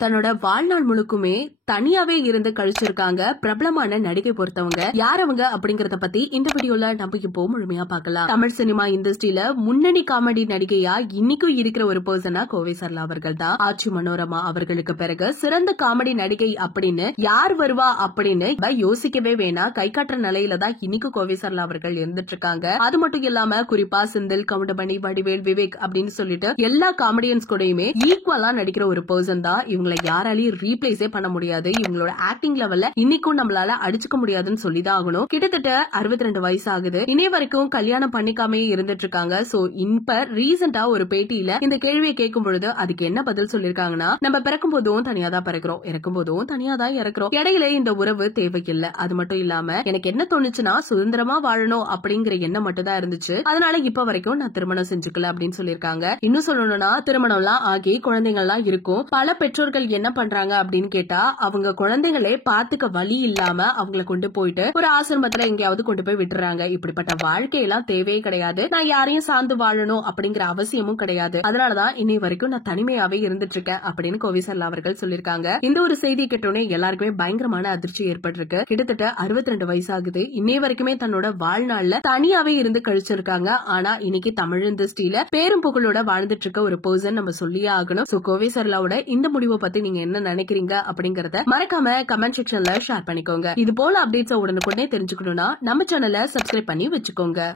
தன்னோட வாழ்நாள் முழுக்குமே தனியாவே இருந்து கழிச்சிருக்காங்க பிரபலமான நடிகை பொறுத்தவங்க. யார் அவங்க அப்படிங்கறத பத்தி இந்த வீடியோல நம்ம இப்போ முழுமையா பார்க்கலாம். தமிழ் சினிமா இண்டஸ்ட்ரியில முன்னணி காமெடி நடிகையா இன்னைக்கும் இருக்கிற ஒரு பர்சனா கோவை சரளா அவர்கள் தான். ஆட்சி மனோரமா அவர்களுக்கு பிறகு சிறந்த காமெடி நடிகை அப்படின்னு யார் வருவா அப்படின்னு யோசிக்கவே வேணாம். கை காட்டுற நிலையில தான் இன்னைக்கு கோவை சரளா அவர்கள் இருந்துட்டு இருக்காங்க. அது மட்டும் இல்லாம குறிப்பா செந்தில், கவுண்டமணி, வடிவேல், விவேக் அப்படின்னு சொல்லிட்டு எல்லா காமெடியன்ஸ் கூடயுமே ஈக்குவலா நடிக்கிற ஒரு பர்சன் தான். இவங்களை யாராலையும் ரீப்ளேஸே பண்ண முடியாது. இவங்களோட ஆக்டிங் லெவல்ல இன்னைக்கும் நம்மளால அடிச்சுக்க முடியாதுன்னு சொல்லிதான் ஆகணும். கிட்டத்தட்ட 62 வயசு ஆகுது. இன்னை வரைக்கும் கல்யாணம் பண்ணிக்காமே இருந்துட்டு இருக்காங்க. சோ இப்ப ரீசெண்டா ஒரு பேட்டியில இந்த கேள்வியை கேட்கும் பொழுது அதுக்கு என்ன பதில் சொல்லிருக்காங்கன்னா, நம்ம பிறக்கும் போதும் தனியா தான் பிறக்கிறோம், இறக்கும் போதும் தனியா தான் இறக்குறோம், இடையில இந்த உறவு தேவையில்லை. அது மட்டும் இல்லாம எனக்கு என்ன தோணுச்சுன்னா சுதந்திரமா வாழணும் அப்படிங்கிற எண்ணம் மட்டும் தான் இருந்துச்சு. அதனால இப்ப வரைக்கும் நான் திருமணம் செஞ்சுக்கல அப்படின்னு சொல்லிருக்காங்க. இன்னும் சொல்லணும்னா திருமணம் எல்லாம் ஆகி குழந்தைங்க எல்லாம் இருக்கும். பல பெற்றோர்கள் என்ன பண்றாங்க அப்படின்னு கேட்டா, அவங்க குழந்தைகளே பாத்துக்க வழி இல்லாம அவங்களை கொண்டு போயிட்டு ஒரு ஆசிரமத்துல எங்கேயாவது கொண்டு போய் விட்டுறாங்க. இப்படிப்பட்ட வாழ்க்கையெல்லாம் தேவையே கிடையாது. நான் யாரையும் சார்ந்து வாழணும் அப்படிங்கிற அவசியமும் கிடையாது. அதனாலதான் இன்னை வரைக்கும் நான் தனிமையாவே இருந்துட்டு இருக்கேன் அப்படின்னு கோவை சரளா அவர்கள் சொல்லிருக்காங்க. இந்த ஒரு செய்தி கேட்டோன்னே எல்லாருக்குமே பயங்கரமான அதிர்ச்சி ஏற்பட்டிருக்கு. கிட்டத்தட்ட 62 வயசு ஆகுது. இன்னை வரைக்குமே தன்னோட வாழ்நாள்ல தனியாவே இருந்து கழிச்சிருக்காங்க. ஆனா இன்னைக்கு தமிழ் இண்டஸ்ட்ரியில பேரும் புகழோட வாழ்ந்துட்டு இருக்க ஒரு பர்சன் நம்ம சொல்லியே ஆகணும். சோ கோவை சரளாவோட இந்த முடிவை பத்தி நீங்க என்ன நினைக்கிறீங்க அப்படிங்கறத மறக்காம கமெண்ட் செக்ஷன்ல ஷேர் பண்ணிக்கோங்க. இது போல அப்டேட்ஸ் உடனுக்குடனே தெரிஞ்சுக்கணும்னா நம்ம சேனலை சப்ஸ்கிரைப் பண்ணி வச்சுக்கோங்க.